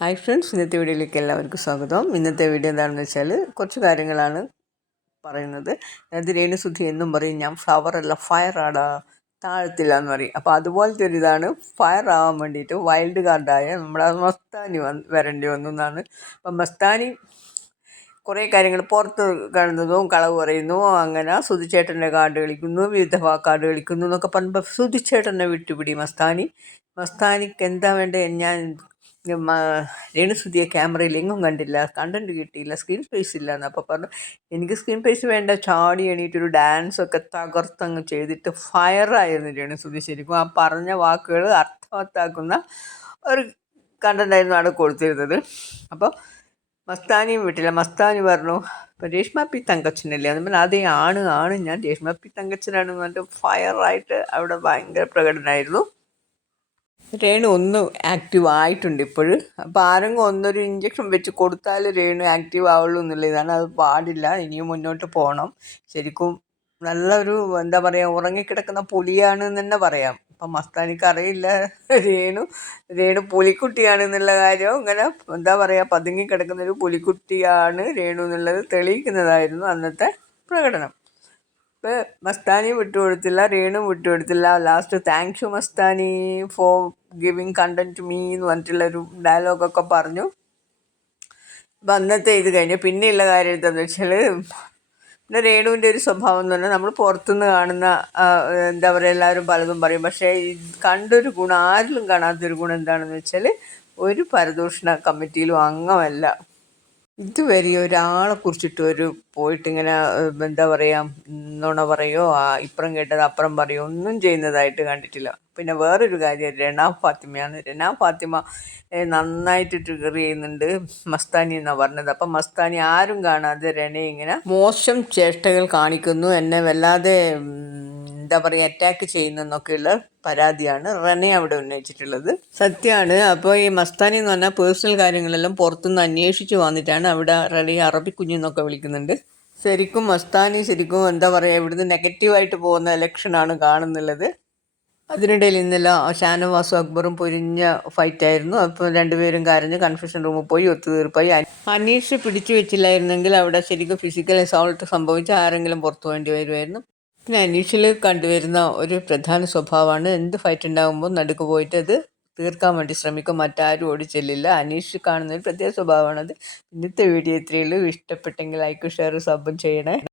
Hi friends ഇന്നത്തെ വീഡിയോയിലേക്ക് എല്ലാവർക്കും സ്വാഗതം. ഇന്നത്തെ വീഡിയോ എന്താണെന്ന് വെച്ചാൽ കുറച്ച് കാര്യങ്ങളാണ് പറയുന്നത്. അതായത് രേണുസുദ്ധി എന്നും പറയും ഞാൻ ഫ്ലവർ അല്ല ഫയർ ആടാ താഴത്തില്ല എന്ന് പറയും. അപ്പോൾ അതുപോലത്തെ ഒരു ഇതാണ് ഫയർ ആവാൻ വേണ്ടിയിട്ട് വൈൽഡ് കാർഡായ നമ്മുടെ മസ്താനി വന്ന് വരേണ്ടി വന്നു എന്നാണ്. അപ്പം മസ്താനി കുറേ കാര്യങ്ങൾ പുറത്ത് കാണുന്നതും കളവ് പറയുന്നു. അങ്ങനെ സുധിച്ചേട്ടന്റെ കാർഡ് കളിക്കുന്നു വിവിധ കാർഡ് കളിക്കുന്നു എന്നൊക്കെ പറയുമ്പോൾ സുധിച്ചേട്ടനെ വിട്ടുപിടി മസ്താനി. മസ്താനിക്ക് എന്താ വേണ്ടത് ഞാൻ രേണുസുതിയെ ക്യാമറയിൽ എങ്ങും കണ്ടില്ല കണ്ടന്റ് കിട്ടിയില്ല സ്ക്രീൻ സ്പേസ് ഇല്ല എന്ന് അപ്പോൾ പറഞ്ഞു എനിക്ക് സ്ക്രീൻ സ്പേസ് വേണ്ട ചാടി എണീറ്റൊരു ഡാൻസൊക്കെ തകർത്തങ്ങ് ചെയ്തിട്ട് ഫയറായിരുന്നു രേണുസുതി ശരിക്കും. ആ പറഞ്ഞ വാക്കുകൾ അർത്ഥവത്താക്കുന്ന ഒരു കണ്ടന്റായിരുന്നു അവിടെ കൊടുത്തിരുന്നത്. അപ്പോൾ മസ്താനിയും വിട്ടില്ല. മസ്താനി പറഞ്ഞു ഇപ്പം രേഷ്മ പി തങ്കച്ചനല്ലേ? അതുപോലെ അതേ ആണ് ആണ്. ഞാൻ രേഷ്മ പി തങ്കച്ചനാണ് എന്ന് പറഞ്ഞിട്ട് ഫയറായിട്ട് അവിടെ ഭയങ്കര പ്രകടനമായിരുന്നു രേണു ഒന്ന് ആക്റ്റീവ് ആയിട്ടുണ്ട് ഇപ്പോൾ അപ്പോൾ ആരെങ്കിലും ഒന്നൊരു ഇഞ്ചക്ഷൻ വെച്ച് കൊടുത്താൽ രേണു ആക്റ്റീവ് ആവുള്ളൂ എന്നുള്ള ഇതാണ് അത് പാടില്ല. ഇനിയും മുന്നോട്ട് പോകണം ശരിക്കും നല്ലൊരു എന്താ പറയുക ഉറങ്ങിക്കിടക്കുന്ന പുലിയാണ് എന്ന് തന്നെ പറയാം. അപ്പം മസ്താനിക്ക് അറിയില്ല രേണു. രേണു പുലിക്കുട്ടിയാണ് എന്നുള്ള കാര്യം. ഇങ്ങനെ എന്താ പറയുക പതുങ്ങി കിടക്കുന്ന ഒരു പുലിക്കുട്ടിയാണ് രേണു എന്നുള്ളത് തെളിയിക്കുന്നതായിരുന്നു അന്നത്തെ പ്രകടനം. മസ്താനി വിട്ടുകൊടുത്തില്ല Renu വിട്ടുകൊടുത്തില്ല. Last thank you Mastani for giving content me എന്ന് പറഞ്ഞിട്ടുള്ളൊരു ഡയലോഗൊക്കെ പറഞ്ഞു. അപ്പം അന്നത്തെ ഇത് കഴിഞ്ഞു. പിന്നെയുള്ള കാര്യം എന്താണെന്ന് വെച്ചാൽ പിന്നെ രേണുവിന്റെ ഒരു സ്വഭാവം എന്ന് പറഞ്ഞാൽ നമ്മൾ പുറത്തുനിന്ന് കാണുന്ന എന്താ പറയുക എല്ലാവരും പലതും പറയും. പക്ഷേ കണ്ടൊരു ഗുണം ആരിലും കാണാത്തൊരു ഗുണം എന്താണെന്ന് വെച്ചാൽ ഒരു പരദൂഷണ കമ്മിറ്റിയിലും അംഗമല്ല. ഇതുവരെ ഒരാളെ കുറിച്ചിട്ട് ഒരു പോയിട്ട് ഇങ്ങനെ എന്താ പറയുക നുണ പറയോ ഇപ്പുറം കേട്ടത് അപ്പുറം പറയോ ഒന്നും ചെയ്യുന്നതായിട്ട് കണ്ടിട്ടില്ല. പിന്നെ വേറൊരു കാര്യം രണ ഫാത്തിമയാണ്. രണ ഫാത്തിമ നന്നായിട്ട് ട്രിഗർ ചെയ്യുന്നുണ്ട്. മസ്താനി എന്നാണ് പറഞ്ഞത്. അപ്പം മസ്താനി ആരും കാണാതെ രണയെ ഇങ്ങനെ മോശം ചേഷ്ടകൾ കാണിക്കുന്നു. എന്നെ വല്ലാതെ എന്താ പറയുക അറ്റാക്ക് ചെയ്യുന്നെന്നൊക്കെയുള്ള പരാതിയാണ് റനെ അവിടെ ഉന്നയിച്ചിട്ടുള്ളത്. സത്യമാണ് അപ്പോൾ ഈ മസ്താനി എന്ന് പറഞ്ഞാൽ പേഴ്സണൽ കാര്യങ്ങളെല്ലാം പുറത്തുനിന്ന് അന്വേഷിച്ച് വന്നിട്ടാണ് അവിടെ റനെ അറബി കുഞ്ഞെന്നൊക്കെ വിളിക്കുന്നുണ്ട്. ശരിക്കും മസ്താനി ശരിക്കും എന്താ പറയുക ഇവിടുന്ന് നെഗറ്റീവായിട്ട് പോകുന്ന ഇലക്ഷനാണ് കാണുന്നുള്ളത്. അതിനിടയിൽ ഇന്നലെ ഷാനവാസും അക്ബറും പൊരിഞ്ഞ ഫൈറ്റായിരുന്നു അപ്പോൾ രണ്ടുപേരും കരഞ്ഞ് കൺഫ്യൂഷൻ റൂമിൽ പോയി ഒത്തുതീർപ്പായി. അനീഷ് പിടിച്ചു വെച്ചില്ലായിരുന്നെങ്കിൽ അവിടെ ശരിക്കും ഫിസിക്കൽ അസോൾട്ട് സംഭവിച്ച ആരെങ്കിലും പുറത്തു വേണ്ടി വരുമായിരുന്നു. പിന്നെ അനീഷിൽ കണ്ടുവരുന്ന ഒരു പ്രധാന സ്വഭാവമാണ്. എന്ത് ഫൈറ്റ് ഉണ്ടാകുമ്പോൾ നടുക്ക് പോയിട്ട് അത് തീർക്കാൻ വേണ്ടി ശ്രമിക്കും. മറ്റാരും ഓടി ചെല്ലില്ല. അനീഷ് കാണുന്ന ഒരു പ്രത്യേക സ്വഭാവമാണത്. ഇന്നത്തെ വീഡിയോ ഇത്രയുള്ളൂ ഇഷ്ടപ്പെട്ടെങ്കിൽ ലൈക്ക് ഷെയർ സബും ചെയ്യണേ.